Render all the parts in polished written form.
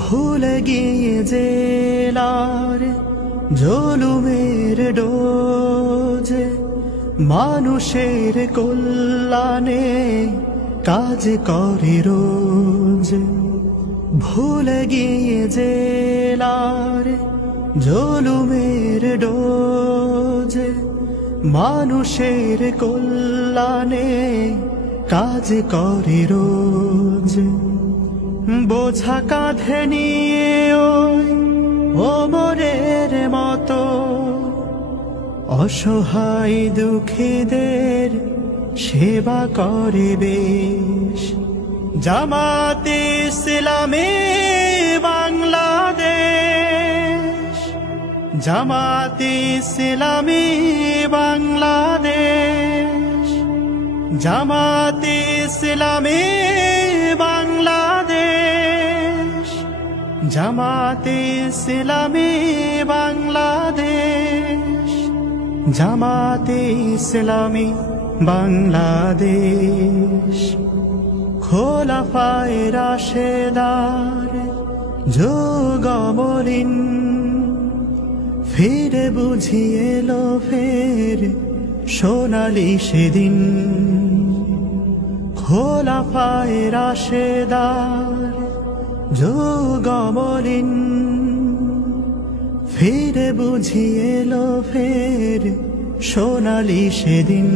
ভুলে গিয়ে জেলার জুলুমের ডোজ, মানুষের কল্যাণে কাজ করে রোজ। ভুলে গিয়ে জেলার জুলুমের ডোজ, মানুষের কল্যাণে কাজ করে রোজ। বোঝা কাঁধে নিয়ে ওই ওমরের মতো অসহায় দুঃখীদের সেবা করে বেশ। জামাতে ইসলামী বাংলাদেশ, জামাতে ইসলামী বাংলাদেশ, জামাতে ইসলামী বাংলাদেশ, জামাতে ইসলামী বাংলাদেশ, জামাতে ইসলামী বাংলাদেশ। খোলাফায়ে রাশেদার যুগমলিন, ফিরে বুঝিয়ে এলো ফের সোনালি সেদিন। খোলাফায়ে রাশেদার যুগমলিন, ফিরে বুঝিয়ে এলো ফের সোনালি সেদিন।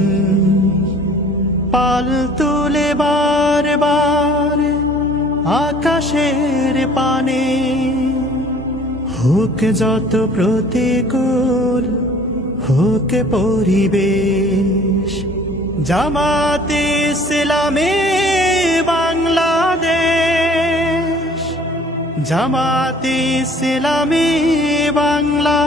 পাল তুলে বারবার আকাশের পানে, হোক যত প্রতিকূল হোক পরিবেশ। জামাতে ইসলামী বাংলাদেশ, জামাতে ইসলামী বাংলাদেশ।